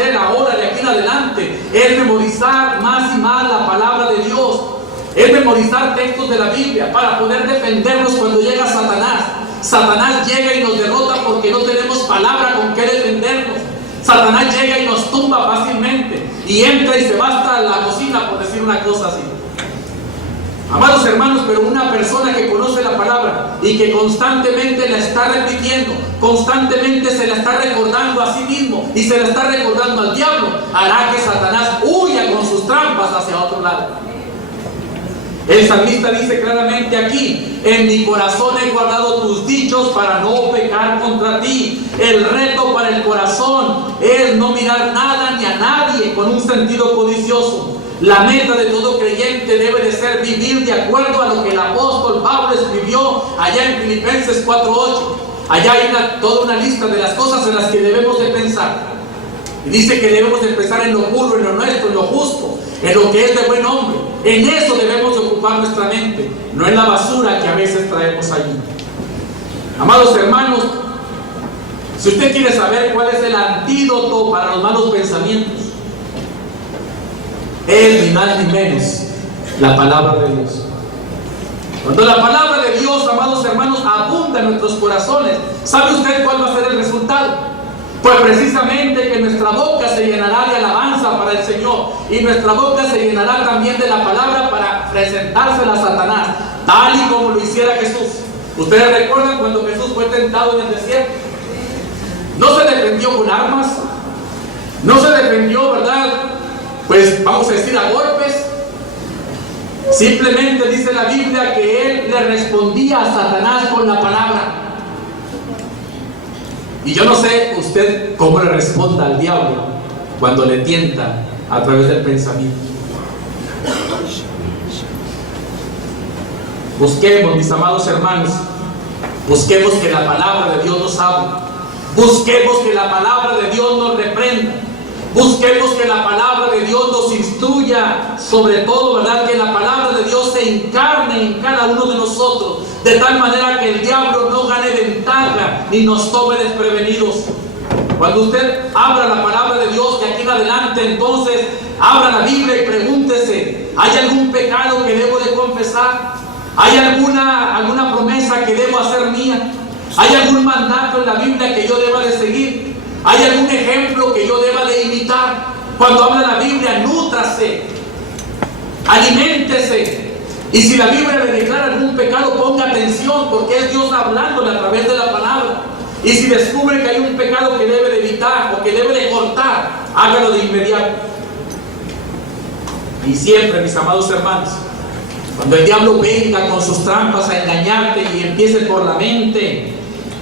hacer ahora de aquí en adelante es memorizar más y más la palabra de Dios. Es memorizar textos de la Biblia para poder defendernos cuando llega Satanás. Satanás llega y nos derrota porque no tenemos palabra con que defendernos. Satanás llega y nos tumba fácilmente y entra y se va hasta la cocina, por decir una cosa así. Amados hermanos, pero una persona que conoce la palabra y que constantemente la está repitiendo, constantemente se la está recordando a sí mismo y se la está recordando al diablo, hará que Satanás huya con sus trampas hacia otro lado. El salmista dice claramente aquí: en mi corazón he guardado tus dichos para no pecar contra ti. El reto para el corazón es no mirar nada ni a nadie con un sentido codicioso. La meta de todo creyente debe de ser vivir de acuerdo a lo que el apóstol Pablo escribió allá en Filipenses 4:8. Allá hay toda una lista de las cosas en las que debemos de pensar. Y dice que debemos de pensar en lo puro, en lo nuestro, en lo justo, en lo que es de buen hombre. En eso debemos de ocupar nuestra mente, no en la basura que a veces traemos allí. Amados hermanos, si usted quiere saber cuál es el antídoto para los malos pensamientos, es ni más ni menos la palabra de Dios. Cuando la palabra de Dios, amados hermanos, abunda en nuestros corazones, ¿sabe usted cuál va a ser el resultado? Pues precisamente que nuestra boca se llenará de alabanza para el Señor y nuestra boca se llenará también de la palabra para presentársela a Satanás, tal y como lo hiciera Jesús. ¿Ustedes recuerdan cuando Jesús fue tentado en el desierto? No se defendió con armas, no se defendió, ¿verdad? Pues vamos a decir a golpes. Simplemente dice la Biblia que él le respondía a Satanás con la palabra. Y yo no sé usted cómo le responda al diablo cuando le tienta a través del pensamiento. Busquemos, mis amados hermanos, busquemos que la palabra de Dios nos hable. Busquemos que la palabra de Dios nos reprenda. Busquemos que la palabra de Dios nos instruya, sobre todo, ¿verdad? Que la palabra de Dios se encarne en cada uno de nosotros, de tal manera que el diablo no gane ventaja ni nos tome desprevenidos. Cuando usted abra la palabra de Dios de aquí en adelante, entonces abra la Biblia y pregúntese: ¿hay algún pecado que debo de confesar? ¿Hay alguna promesa que debo hacer mía? ¿Hay algún mandato en la Biblia que yo deba de seguir? ¿Hay algún ejemplo que yo deba de imitar? Cuando habla la Biblia, nútrase, aliméntese. Y si la Biblia le declara algún pecado, ponga atención, porque es Dios hablándole a través de la palabra. Y si descubre que hay un pecado que debe de evitar o que debe de cortar, hágalo de inmediato. Y siempre, mis amados hermanos, cuando el diablo venga con sus trampas a engañarte y empiece por la mente,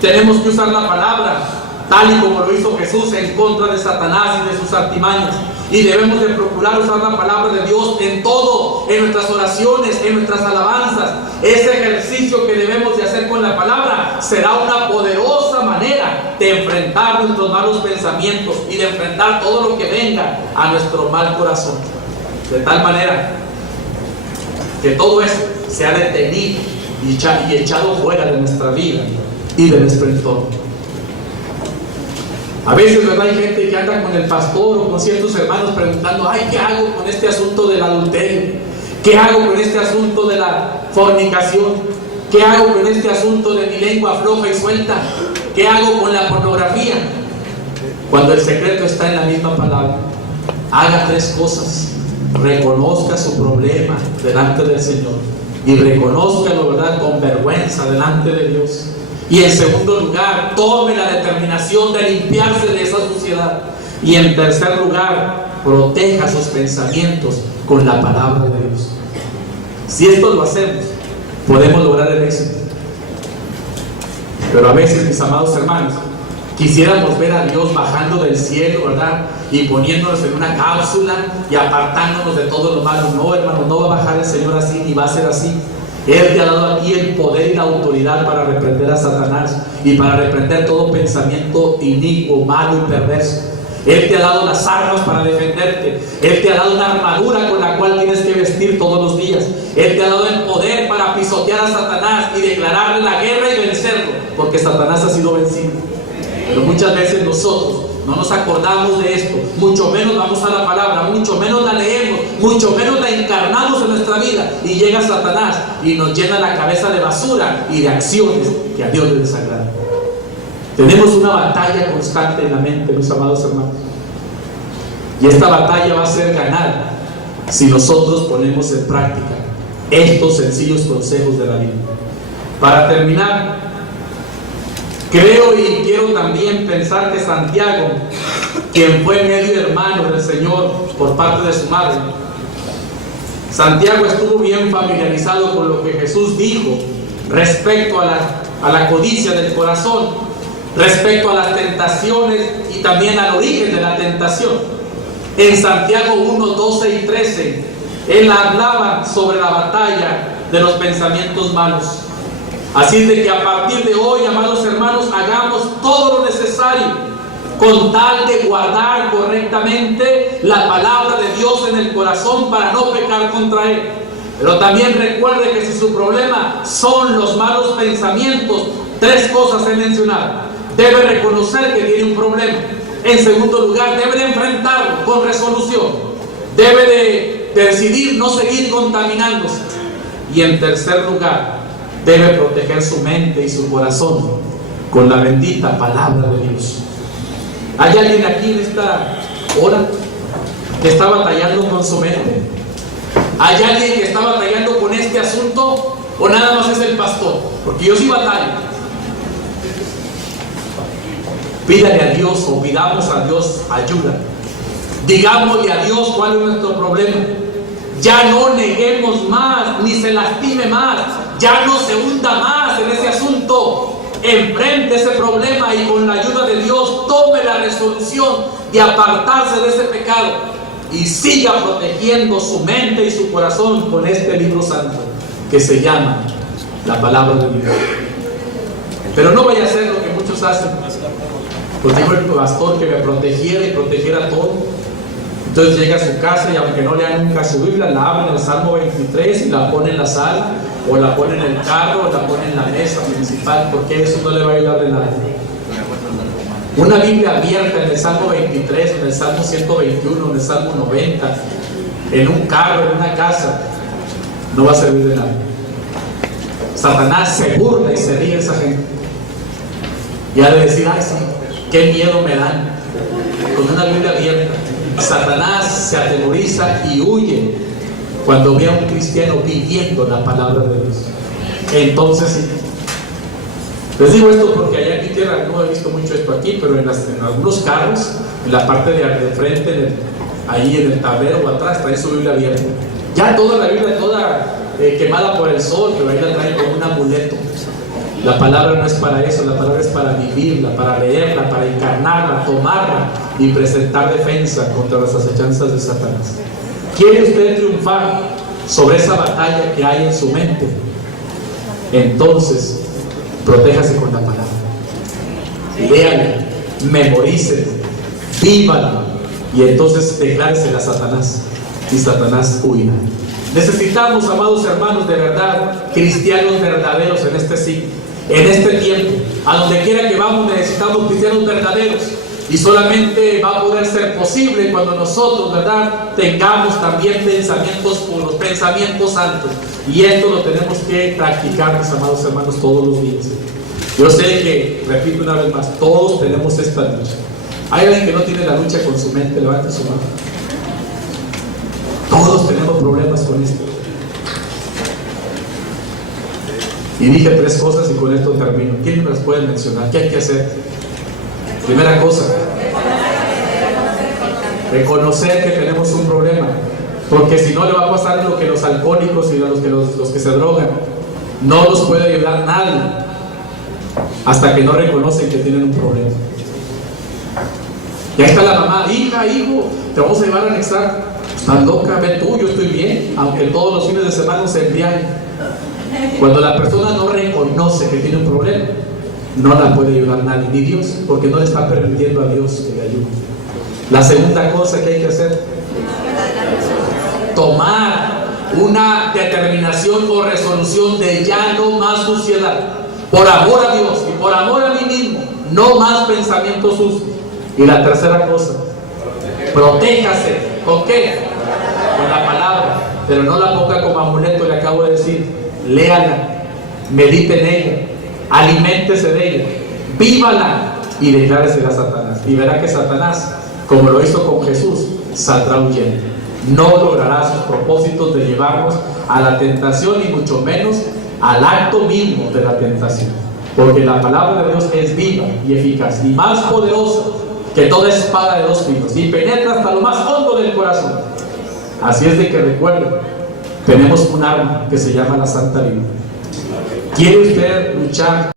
tenemos que usar la palabra, tal y como lo hizo Jesús en contra de Satanás y de sus artimañas. Y debemos de procurar usar la palabra de Dios en todo, en nuestras oraciones, en nuestras alabanzas. Ese ejercicio que debemos de hacer con la palabra será una poderosa manera de enfrentar nuestros malos pensamientos y de enfrentar todo lo que venga a nuestro mal corazón. De tal manera que todo eso sea detenido y echado fuera de nuestra vida y de nuestro entorno. A veces, ¿verdad?, hay gente que anda con el pastor o con ciertos hermanos preguntando: ay, ¿qué hago con este asunto del adulterio? ¿Qué hago con este asunto de la fornicación? ¿Qué hago con este asunto de mi lengua floja y suelta? ¿Qué hago con la pornografía? Cuando el secreto está en la misma palabra. Haga tres cosas: reconozca su problema delante del Señor y reconózcalo, ¿verdad?, con vergüenza delante de Dios. Y en segundo lugar, tome la determinación de limpiarse de esa suciedad. Y en tercer lugar, proteja sus pensamientos con la palabra de Dios. Si esto lo hacemos, podemos lograr el éxito. Pero a veces, mis amados hermanos, quisiéramos ver a Dios bajando del cielo, ¿verdad?, y poniéndonos en una cápsula y apartándonos de todo lo malo. No, hermano, no va a bajar el Señor así, ni va a ser así. Él te ha dado a ti el poder y la autoridad para reprender a Satanás y para reprender todo pensamiento inicuo, malo y perverso. Él te ha dado las armas para defenderte. Él te ha dado una armadura con la cual tienes que vestir todos los días. Él te ha dado el poder para pisotear a Satanás y declararle la guerra y vencerlo, porque Satanás ha sido vencido. Pero muchas veces nosotros no nos acordamos de esto, mucho menos vamos a la palabra, mucho menos la leemos, mucho menos la encarnamos en nuestra vida, y llega Satanás y nos llena la cabeza de basura y de acciones que a Dios le desagradan. Tenemos una batalla constante en la mente, mis amados hermanos, y esta batalla va a ser ganada si nosotros ponemos en práctica estos sencillos consejos de la Biblia. Para terminar, creo y quiero también pensar que Santiago, quien fue medio hermano del Señor por parte de su madre, Santiago estuvo bien familiarizado con lo que Jesús dijo respecto a la codicia del corazón, respecto a las tentaciones y también al origen de la tentación. En Santiago 1, 12 y 13, él hablaba sobre la batalla de los pensamientos malos. Así es de que a partir de hoy, amados hermanos, hagamos todo lo necesario con tal de guardar correctamente la palabra de Dios en el corazón para no pecar contra Él. Pero también recuerde que si su problema son los malos pensamientos, 3 cosas he mencionado. Debe reconocer que tiene un problema. En segundo lugar, debe de enfrentarlo con resolución. Debe de decidir no seguir contaminándose. Y en tercer lugar, debe proteger su mente y su corazón con la bendita palabra de Dios. ¿Hay alguien aquí en esta hora que está batallando con su mente? ¿Hay alguien que está batallando con este asunto? ¿O nada más es el pastor? Porque yo sí batallo. Pídale a Dios o pidamos a Dios ayuda. Digámosle a Dios cuál es nuestro problema. Ya no neguemos más, ni se lastime más, ya no se hunda más en ese asunto. Enfrente ese problema y con la ayuda de Dios tome la resolución de apartarse de ese pecado y siga protegiendo su mente y su corazón con este libro santo que se llama la palabra de Dios. Pero no vaya a ser lo que muchos hacen. Pues dijo el pastor que me protegiera y protegiera todo. Entonces llega a su casa y aunque no lea nunca su Biblia, la abre en el Salmo 23 y la pone en la sala, o la pone en el carro, o la pone en la mesa principal, porque eso no le va a ayudar de nada. Una Biblia abierta en el Salmo 23, en el Salmo 121, en el Salmo 90, en un carro, en una casa, no va a servir de nada. Satanás se burla y se ríe de esa gente. Y ha de decir, ay sí, qué miedo me dan. Con una Biblia abierta, Satanás se atemoriza y huye cuando ve a un cristiano viviendo la palabra de Dios. Entonces sí. Les digo esto porque allá en mi tierra no he visto mucho esto aquí, pero en algunos carros, en la parte de frente, ahí en el tablero o atrás, trae su Biblia abierta. Ya toda la Biblia, toda quemada por el sol, pero ahí la traen como un amuleto. La palabra no es para eso, la palabra es para vivirla, para leerla, para encarnarla, tomarla y presentar defensa contra las acechanzas de Satanás. ¿Quiere usted triunfar sobre esa batalla que hay en su mente? Entonces, protéjase con la palabra. Léala, memorícela, vívala y entonces decláresela a Satanás y Satanás huirá. Necesitamos, amados hermanos, de verdad, cristianos verdaderos en este siglo, en este tiempo. A donde quiera que vamos necesitamos cristianos verdaderos. Y solamente va a poder ser posible cuando nosotros, ¿verdad?, tengamos también pensamientos puros, pensamientos santos. Y esto lo tenemos que practicar, mis amados hermanos, todos los días. Yo sé que, repito una vez más, todos tenemos esta lucha. ¿Hay alguien que no tiene la lucha con su mente? Levante su mano. Todos tenemos problemas con esto. Y dije 3 cosas y con esto termino. ¿Quién me las puede mencionar? ¿Qué hay que hacer? Primera cosa, reconocer que tenemos un problema, porque si no le va a pasar lo que los alcohólicos y los que se drogan. No los puede ayudar nadie hasta que no reconocen que tienen un problema. Y ahí está la mamá, hija, hijo, te vamos a llevar a anexar. Estás loca, ve tú, yo estoy bien, aunque todos los fines de semana se embriaguen. Cuando la persona no reconoce que tiene un problema, no la puede ayudar nadie, ni Dios, porque no le está permitiendo a Dios que le ayude. La segunda cosa que hay que hacer, tomar una determinación o resolución de ya no más suciedad, por amor a Dios y por amor a mí mismo, no más pensamientos sucios. Y la tercera cosa, protéjase. ¿Con qué? Con la palabra. Pero no la ponga como amuleto, le acabo de decir. Léala, medite en ella, aliméntese de ella, vívala y decláresela a Satanás. Y verá que Satanás, como lo hizo con Jesús, saldrá huyendo. No logrará sus propósitos de llevarnos a la tentación y mucho menos al acto mismo de la tentación. Porque la palabra de Dios es viva y eficaz y más poderosa que toda espada de dos filos y penetra hasta lo más hondo del corazón. Así es de que recuerden, tenemos un arma que se llama la Santa Biblia. ¿Quiere usted luchar